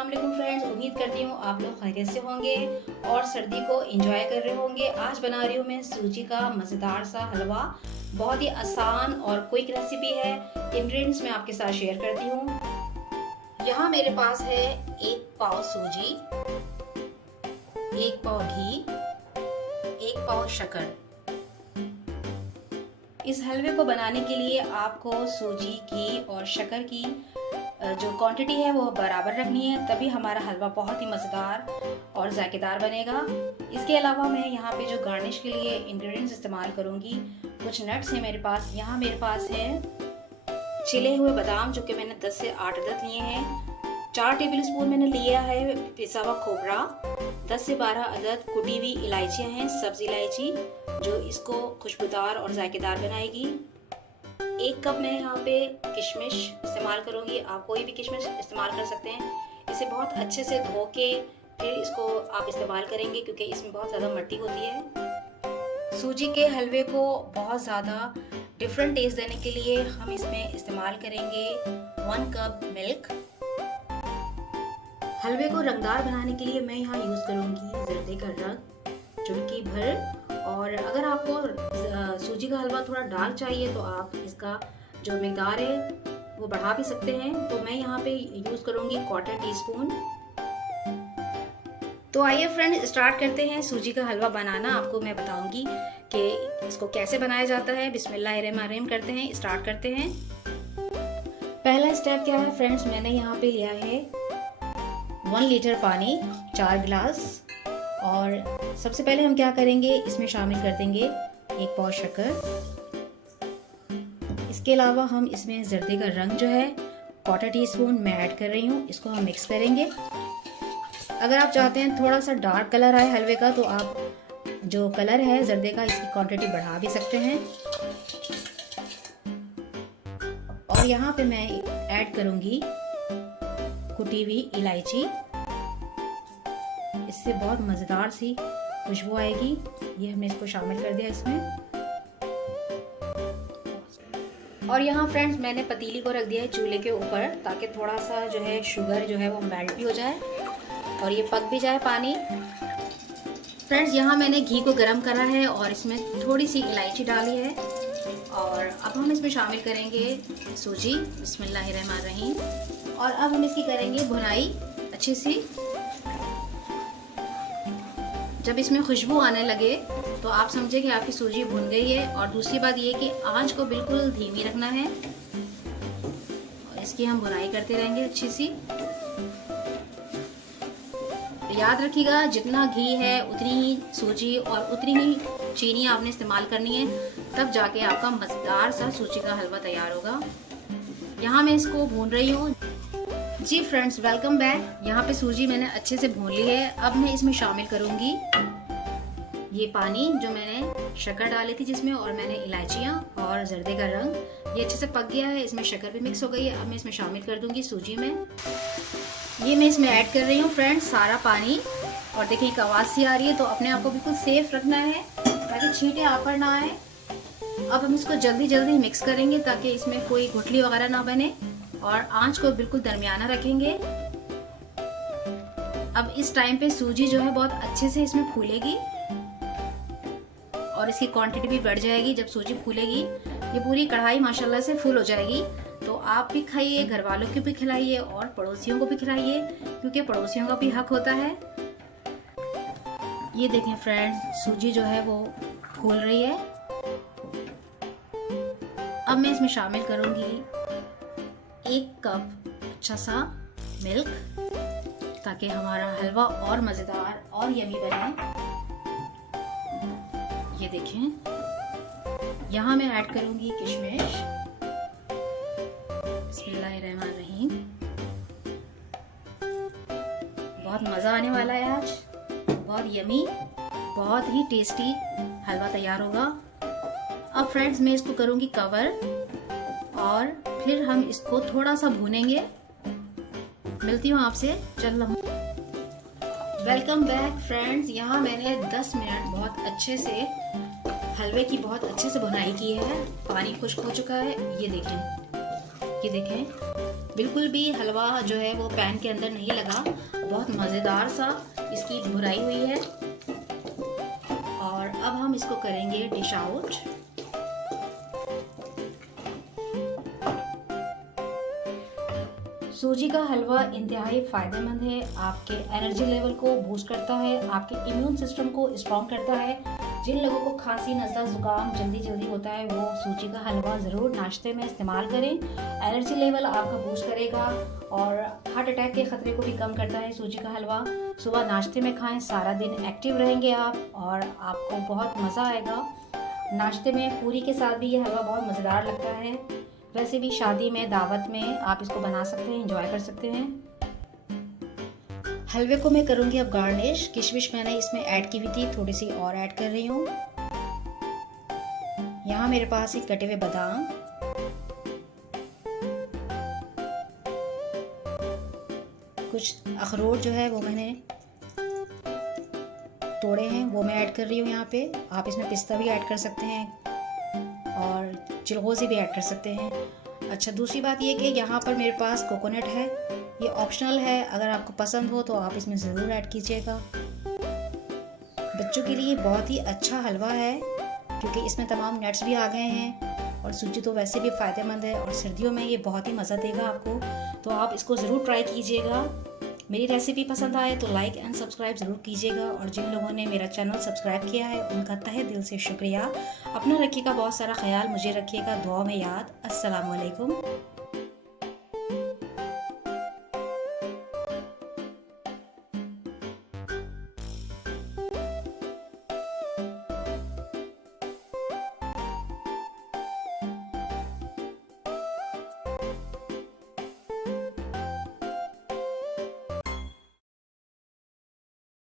अस्सलाम वालेकुम फ्रेंड्स, उम्मीद करती हूँ आप लोग खैरियत से होंगे और सर्दी को एंजॉय कर रहे होंगे। आज बना रही हूँ मैं सूजी का मज़ेदार सा हलवा। बहुत ही आसान और क्विक रेसिपी है। इंग्रेडिएंट्स मैं आपके साथ शेयर करती हूँ। यहाँ मेरे पास है 1 पाव सूजी, 1 पाव घी, 1 पाव शक्कर। इस हलवे को बनाने के लिए आपको सूजी, घी और शक्कर की जो क्वांटिटी है वो बराबर रखनी है, तभी हमारा हलवा बहुत ही मज़ेदार और जायकेदार बनेगा। इसके अलावा मैं यहाँ पे जो गार्निश के लिए इंग्रेडिएंट्स इस्तेमाल करूँगी, कुछ नट्स हैं मेरे पास। यहाँ मेरे पास है छिले हुए बादाम, जो कि मैंने 10 से 8 अदद लिए हैं। 4 टेबलस्पून मैंने लिया है पिसा हुआ खोबरा। 10 से 12 अदद कुटी हुई इलायचियाँ हैं, सब्ज़ इलायची, जो इसको खुशबूदार और जायकेदार बनाएगी। 1 कप मैं यहाँ पे किशमिश इस्तेमाल करूँगी। आप कोई भी किशमिश इस्तेमाल कर सकते हैं। इसे बहुत अच्छे से धो के फिर इसको आप इस्तेमाल करेंगे, क्योंकि इसमें बहुत ज़्यादा मिट्टी होती है। सूजी के हलवे को बहुत ज़्यादा डिफरेंट टेस्ट देने के लिए हम इसमें इस्तेमाल करेंगे 1 कप मिल्क। हलवे को रंगदार बनाने के लिए मैं यहाँ यूज़ करूँगी जर्दे का रंग, चुटकी भर। और अगर आपको सूजी का हलवा थोड़ा डार्क चाहिए तो आप इसका जो मिकदार है वो बढ़ा भी सकते हैं। तो मैं यहाँ पे यूज़ करूँगी 1/4 टीस्पून। तो आइए फ्रेंड्स, स्टार्ट करते हैं सूजी का हलवा बनाना। आपको मैं बताऊंगी कि इसको कैसे बनाया जाता है। बिस्मिल्लाहिर्रहमानिर्रहीम करते हैं, स्टार्ट करते हैं। पहला स्टेप क्या है फ्रेंड्स, मैंने यहाँ पे लिया है 1 लीटर पानी, 4 गिलास। और सबसे पहले हम क्या करेंगे, इसमें शामिल कर देंगे 1 पाव शक्कर। इसके अलावा हम इसमें जर्दे का रंग जो है 1/4 टीस्पून मैं ऐड कर रही हूँ। इसको हम मिक्स करेंगे। अगर आप चाहते हैं थोड़ा सा डार्क कलर आए हलवे का, तो आप जो कलर है जर्दे का, इसकी क्वांटिटी बढ़ा भी सकते हैं। और यहाँ पे मैं ऐड करूँगी कुटी हुई इलायची। इससे बहुत मज़ेदार सी खुशबू आएगी। ये हमने इसको शामिल कर दिया इसमें। और यहाँ फ्रेंड्स मैंने पतीली को रख दिया है चूल्हे के ऊपर, ताकि थोड़ा सा जो है शुगर जो है वो मेल्ट भी हो जाए और ये पक भी जाए पानी। फ्रेंड्स यहाँ मैंने घी को गरम करा है और इसमें थोड़ी सी इलायची डाली है। और अब हम इसमें शामिल करेंगे सूजी। बिस्मिल्लाहिर्रहमानिर्रहीम। और अब हम इसकी करेंगे भुनाई अच्छी सी। जब इसमें खुशबू आने लगे तो आप समझे कि आपकी सूजी भुन गई है। और दूसरी बात ये कि आंच को बिल्कुल धीमी रखना है और इसकी हम भुनाई करते रहेंगे अच्छी सी। याद रखिएगा, जितना घी है उतनी ही सूजी और उतनी ही चीनी आपने इस्तेमाल करनी है, तब जाके आपका मज़ेदार सा सूजी का हलवा तैयार होगा। यहाँ मैं इसको भून रही हूँ। जी फ्रेंड्स, वेलकम बैक। यहाँ पे सूजी मैंने अच्छे से भून ली है। अब मैं इसमें शामिल करूँगी ये पानी जो मैंने शक्कर डाली थी जिसमें, और मैंने इलायचियाँ और जर्दे का रंग। ये अच्छे से पक गया है, इसमें शक्कर भी मिक्स हो गई है। अब मैं इसमें शामिल कर दूँगी सूजी में। ये मैं इसमें ऐड कर रही हूँ फ्रेंड्स सारा पानी। और देखिए एक आवाज़ सी आ रही है, तो अपने आप को बिल्कुल सेफ रखना है ताकि छींटे आप पर ना आए। अब हम इसको जल्दी जल्दी मिक्स करेंगे ताकि इसमें कोई गुठली वगैरह ना बने, और आंच को बिल्कुल दरमियाना रखेंगे। अब इस टाइम पे सूजी जो है बहुत अच्छे से इसमें फूलेगी और इसकी क्वांटिटी भी बढ़ जाएगी। जब सूजी फूलेगी, ये पूरी कढ़ाई माशाल्लाह से फुल हो जाएगी। तो आप भी खाइए, घर वालों को भी खिलाइए और पड़ोसियों को भी खिलाइए, क्योंकि पड़ोसियों का भी हक होता है। ये देखें फ्रेंड्स, सूजी जो है वो फूल रही है। अब मैं इसमें शामिल करूंगी 1 कप अच्छा सा मिल्क, ताकि हमारा हलवा और मज़ेदार और यमी बने। ये देखें, यहाँ मैं ऐड करूंगी किशमिश। बिस्मिल्लाहिर्रहमानिर्रहीम। बहुत मज़ा आने वाला है आज, बहुत यमी, बहुत ही टेस्टी हलवा तैयार होगा। अब फ्रेंड्स मैं इसको करूंगी कवर और फिर हम इसको थोड़ा सा भूनेंगे। मिलती हूँ आपसे जल्द। Welcome back friends. यहाँ मैंने 10 मिनट बहुत अच्छे से हलवे की बहुत अच्छे से भुनाई की है। पानी खुश्क हो चुका है। ये देखें बिल्कुल भी हलवा जो है वो पैन के अंदर नहीं लगा, बहुत मज़ेदार सा इसकी भुराई हुई है। और अब हम इसको करेंगे डिश आउट। सूजी का हलवा इंतहाई फ़ायदेमंद है, आपके एनर्जी लेवल को बूस्ट करता है, आपके इम्यून सिस्टम को स्ट्रॉन्ग करता है। जिन लोगों को खांसी, नज़ला, ज़ुकाम जल्दी होता है वो सूजी का हलवा ज़रूर नाश्ते में इस्तेमाल करें। एनर्जी लेवल आपका बूस्ट करेगा और हार्ट अटैक के ख़तरे को भी कम करता है सूजी का हलवा। सुबह नाश्ते में खाएं, सारा दिन एक्टिव रहेंगे आप और आपको बहुत मज़ा आएगा। नाश्ते में पूरी के साथ भी ये हलवा बहुत मज़ेदार लगता है। वैसे भी शादी में, दावत में आप इसको बना सकते हैं, एंजॉय कर सकते हैं। हलवे को मैं करूँगी अब गार्निश। किशमिश मैंने इसमें ऐड की हुई थी, थोड़ी सी और ऐड कर रही हूँ। यहाँ मेरे पास एक कटे हुए बादाम, कुछ अखरोट जो है वो मैंने तोड़े हैं, वो मैं ऐड कर रही हूँ यहाँ पे। आप इसमें पिस्ता भी ऐड कर सकते हैं और चिलगोज़ी भी ऐड कर सकते हैं। अच्छा, दूसरी बात ये कि यहाँ पर मेरे पास कोकोनट है, ये ऑप्शनल है, अगर आपको पसंद हो तो आप इसमें ज़रूर ऐड कीजिएगा। बच्चों के लिए बहुत ही अच्छा हलवा है क्योंकि इसमें तमाम नट्स भी आ गए हैं और सूजी तो वैसे भी फ़ायदेमंद है और सर्दियों में ये बहुत ही मज़ा देगा आपको, तो आप इसको ज़रूर ट्राई कीजिएगा। मेरी रेसिपी पसंद आए तो लाइक एंड सब्सक्राइब ज़रूर कीजिएगा और जिन लोगों ने मेरा चैनल सब्सक्राइब किया है उनका तहे दिल से शुक्रिया। अपना रखिएगा बहुत सारा ख्याल, मुझे रखिएगा दुआ में याद। अस्सलाम वालेकुम।